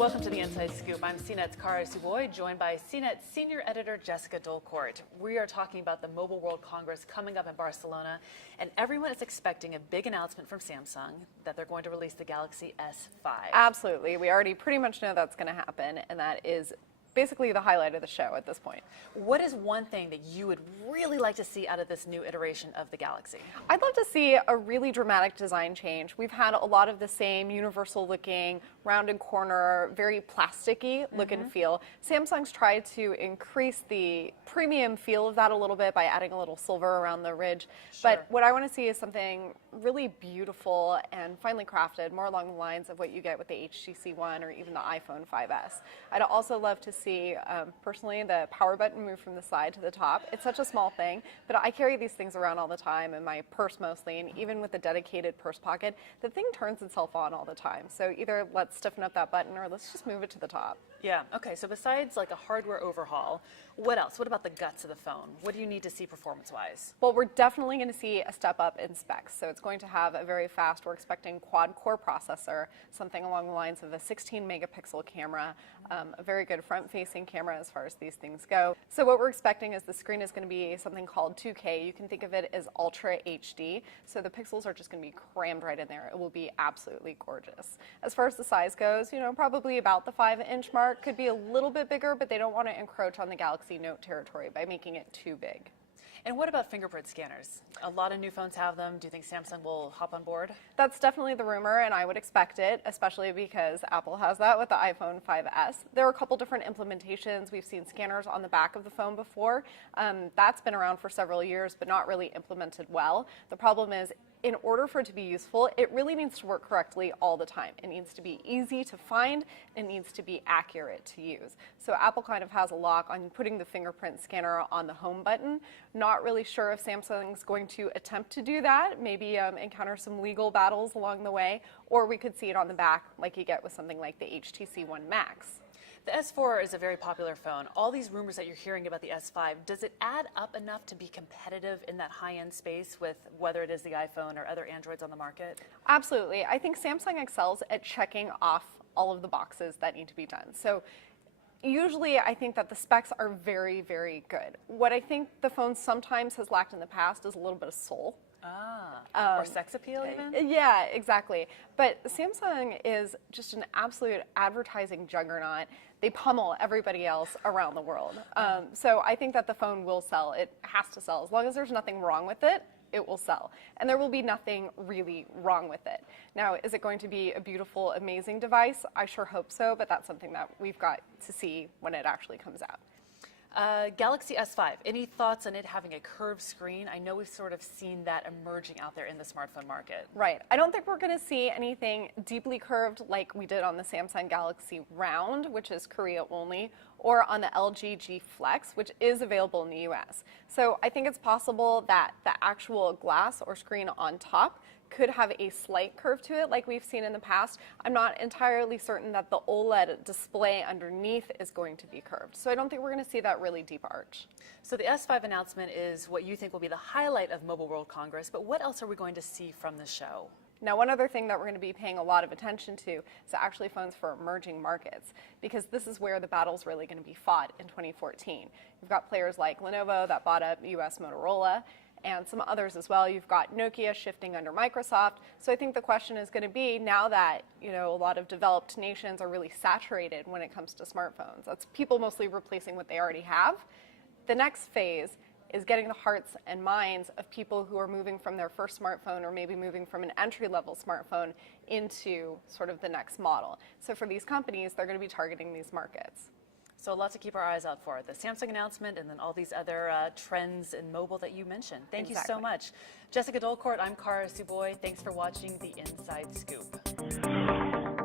Welcome to the Inside Scoop. I'm CNET's Cara Suboy, joined by CNET Senior Editor Jessica Dolcourt. We are talking about the Mobile World Congress coming up in Barcelona, and everyone is expecting a big announcement from Samsung that they're going to release the Galaxy S5. Absolutely. We already pretty much know that's going to happen, and that is basically the highlight of the show at this point. What is one thing that you would really like to see out of this new iteration of the Galaxy? I'd love to see a really dramatic design change. We've had a lot of the same universal looking, rounded corner, very plasticky look and feel. Samsung's tried to increase the premium feel of that a little bit by adding a little silver around the ridge. Sure. But what I want to see is something really beautiful and finely crafted, more along the lines of what you get with the HTC One or even the iPhone 5S. I'd also love to see, personally, the power button move from the side to the top. It's such a small thing, but I carry these things around all the time in my purse mostly, and even with a dedicated purse pocket, the thing turns itself on all the time. So either let's stiffen up that button or let's just move it to the top. Yeah, okay, so besides like a hardware overhaul, what else? What about the guts of the phone? What do you need to see performance-wise? Well, we're definitely going to see a step up in specs. So it's going to have a very fast, we're expecting quad-core processor, something along the lines of a 16-megapixel camera, a very good front-facing camera as far as these things go. So what we're expecting is the screen is going to be something called 2K. You can think of it as Ultra HD. So the pixels are just going to be crammed right in there. It will be absolutely gorgeous. As far as the size goes, probably about the 5-inch mark. Could be a little bit bigger, but they don't want to encroach on the Galaxy Note territory by making it too big. And what about fingerprint scanners? A lot of new phones have them. Do you think Samsung will hop on board? That's definitely the rumor, and I would expect it, especially because Apple has that with the iPhone 5S. There are a couple different implementations. We've seen scanners on the back of the phone before. That's been around for several years, but not really implemented well. The problem is, in order for it to be useful, it really needs to work correctly all the time. It needs to be easy to find, and it needs to be accurate to use. So Apple kind of has a lock on putting the fingerprint scanner on the home button. Not really sure if Samsung's going to attempt to do that, maybe encounter some legal battles along the way, or we could see it on the back like you get with something like the HTC One Max. The S4 is a very popular phone. All these rumors that you're hearing about the S5, does it add up enough to be competitive in that high-end space with whether it is the iPhone or other Androids on the market? Absolutely. I think Samsung excels at checking off all of the boxes that need to be done. So usually I think that the specs are very, very good. What I think the phone sometimes has lacked in the past is a little bit of soul. Or sex appeal even? Yeah, exactly. But Samsung is just an absolute advertising juggernaut. They pummel everybody else around the world. So I think that the phone will sell. It has to sell. As long as there's nothing wrong with it, it will sell. And there will be nothing really wrong with it. Now, is it going to be a beautiful, amazing device? I sure hope so, but that's something that we've got to see when it actually comes out. Galaxy S5, any thoughts on it having a curved screen? I know we've sort of seen that emerging out there in the smartphone market. Right. I don't think we're going to see anything deeply curved like we did on the Samsung Galaxy Round, which is Korea only, or on the LG G Flex, which is available in the US. So I think it's possible that the actual glass or screen on top could have a slight curve to it like we've seen in the past. I'm not entirely certain that the OLED display underneath is going to be curved. So I don't think we're going to see that really deep arch. So the S5 announcement is what you think will be the highlight of Mobile World Congress, but what else are we going to see from the show? Now, one other thing that we're going to be paying a lot of attention to is actually phones for emerging markets, because this is where the battle's really going to be fought in 2014. You've got players like Lenovo that bought up US Motorola, and some others as well. You've got Nokia shifting under Microsoft. So I think the question is going to be, now that a lot of developed nations are really saturated when it comes to smartphones, that's people mostly replacing what they already have. The next phase is getting the hearts and minds of people who are moving from their first smartphone or maybe moving from an entry-level smartphone into sort of the next model. So for these companies, they're going to be targeting these markets. So a lot to keep our eyes out for. The Samsung announcement and then all these other trends in mobile that you mentioned. Thank you so much. Jessica Dolcourt, I'm Cara Suboy. Thanks for watching The Inside Scoop.